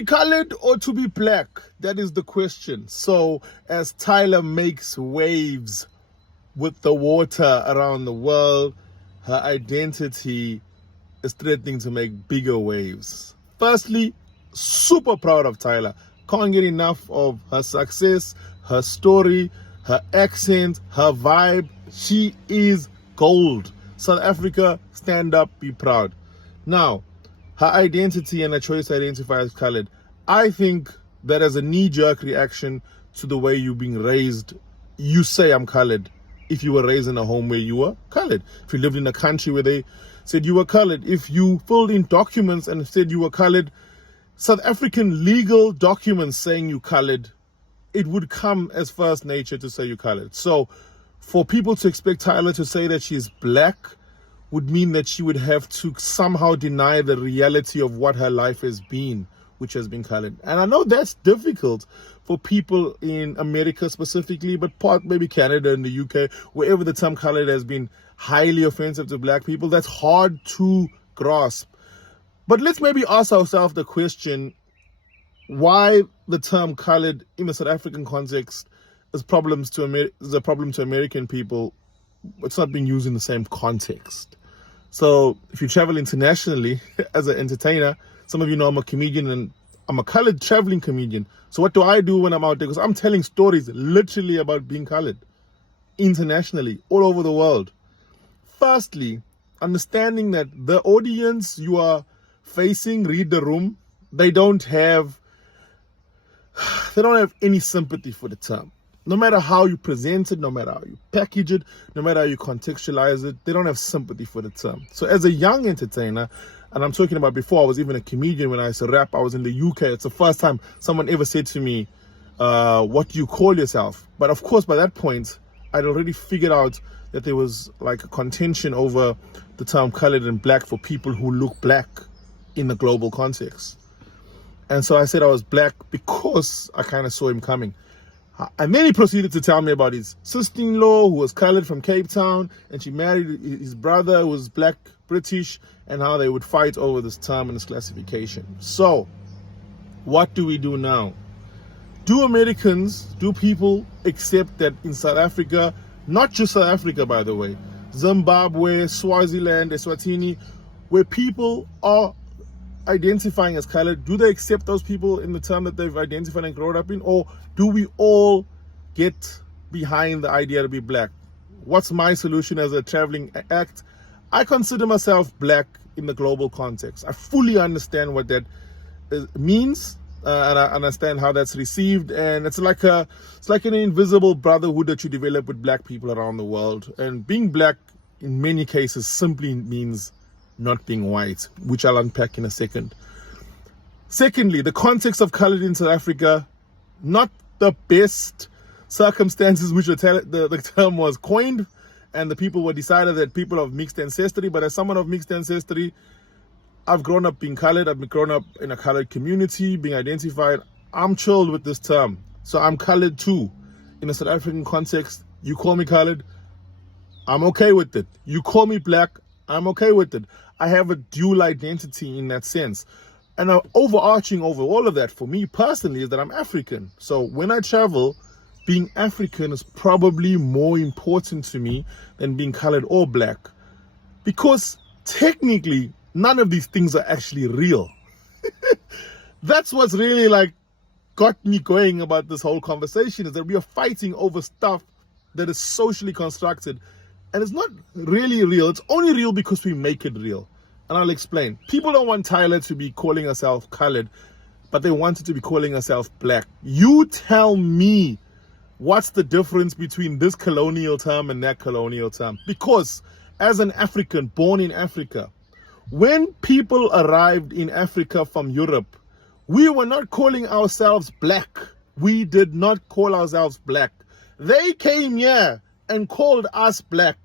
be colored or to be black? That is the question. So as Tyla makes waves with the water around the world, her identity is threatening to make bigger waves. Firstly, super proud of Tyla. Can't get enough of her success, her story, her accent, her vibe. She is gold. South Africa, stand up, be proud. Now, her identity and her choice to identify as colored, I think that as a knee-jerk reaction to the way you're being raised, you say I'm colored if you were raised in a home where you were colored. If you lived in a country where they said you were colored, if you filled in documents and said you were colored, South African legal documents saying you colored, it would come as first nature to say you colored. So for people to expect Tyla to say that she's black would mean that she would have to somehow deny the reality of what her life has been, which has been colored. And I know that's difficult for people in America specifically, but maybe Canada and the UK, wherever the term colored has been highly offensive to black people, that's hard to grasp. But let's maybe ask ourselves the question, why the term colored in the South African context is a problem to American people. It's not being used in the same context. So if you travel internationally as an entertainer, some of you know I'm a comedian and I'm a colored traveling comedian. So what do I do when I'm out there? Because I'm telling stories literally about being colored internationally, all over the world. Firstly, understanding that the audience you are facing, read the room, they don't have any sympathy for the term. No matter how you present it, no matter how you package it, no matter how you contextualize it, they don't have sympathy for the term. So as a young entertainer, and I'm talking about before I was even a comedian, when I used to rap, I was in the UK. It's the first time someone ever said to me, what do you call yourself? But of course, by that point, I'd already figured out that there was like a contention over the term colored and black for people who look black in the global context. And so I said I was black because I kind of saw him coming. And then he proceeded to tell me about his sister-in-law who was colored from Cape Town, and she married his brother who was black British, and how they would fight over this term and this classification. So what do we do now? Do people accept that in South Africa, not just South Africa by the way, Zimbabwe, Swaziland, Eswatini, where people are identifying as colored, do they accept those people in the term that they've identified and grown up in? Or do we all get behind the idea to be black? What's my solution as a traveling act? I consider myself black in the global context. I fully understand what that means, and I understand how that's received. And it's like an invisible brotherhood that you develop with black people around the world. And being black in many cases simply means not being white, which I'll unpack in a second. Secondly, the context of colored in South Africa, not the best circumstances which the term was coined, and the people were decided that people of mixed ancestry. But as someone of mixed ancestry, I've grown up being colored. I've grown up in a colored community, being identified. I'm chilled with this term. So I'm colored too. In a South African context, you call me colored, I'm okay with it. You call me black, I'm okay with it. I have a dual identity in that sense. And overarching over all of that for me personally is that I'm African. So when I travel, being African is probably more important to me than being colored or black. Because technically, none of these things are actually real. That's what's really like got me going about this whole conversation, is that we are fighting over stuff that is socially constructed. And it's not really real. It's only real because we make it real. And I'll explain. People don't want Tyla to be calling herself colored, but they want her to be calling herself black. You tell me what's the difference between this colonial term and that colonial term. Because as an African born in Africa, when people arrived in Africa from Europe, we were not calling ourselves black. We did not call ourselves black. They came here and called us black.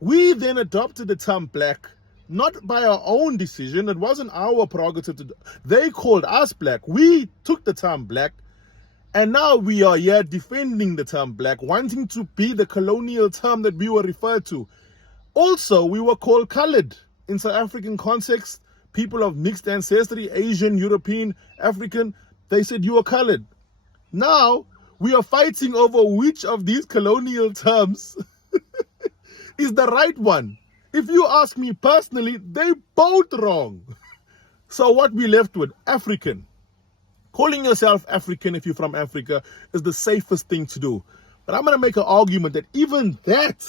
We then adopted the term black, not by our own decision. It wasn't our prerogative to do. They called us black. We took the term black, and now we are here defending the term black, wanting to be the colonial term that we were referred to. Also, we were called colored in South African context people of mixed ancestry, Asian, European, African, they said you are colored. Now, we are fighting over which of these colonial terms is the right one. If you ask me personally, they both wrong. So what we left with? African. Calling yourself African if you're from Africa is the safest thing to do. But I'm going to make an argument that even that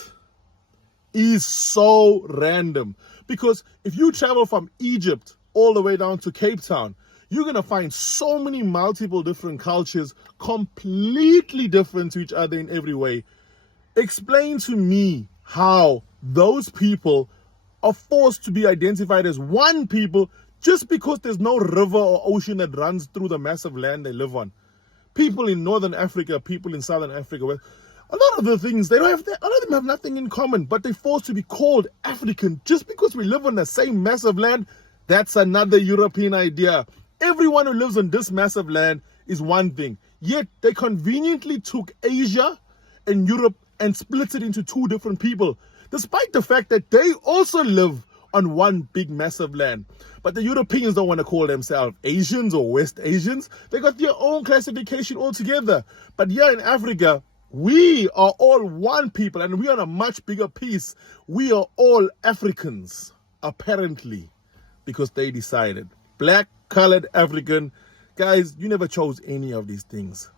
is so random. Because if you travel from Egypt all the way down to Cape Town, you're going to find so many multiple different cultures, completely different to each other in every way. Explain to me how those people are forced to be identified as one people just because there's no river or ocean that runs through the massive land they live on. People in Northern Africa, people in Southern Africa, a lot of the things, a lot of them have nothing in common, but they're forced to be called African just because we live on the same massive land. That's another European idea. Everyone who lives on this massive land is one thing. Yet they conveniently took Asia and Europe and split it into two different people, despite the fact that they also live on one big massive land. But the Europeans don't want to call themselves Asians or West Asians. They got their own classification altogether. But here in Africa, we are all one people and we are on a much bigger piece. We are all Africans, apparently, because they decided. Black, colored, African. Guys, you never chose any of these things.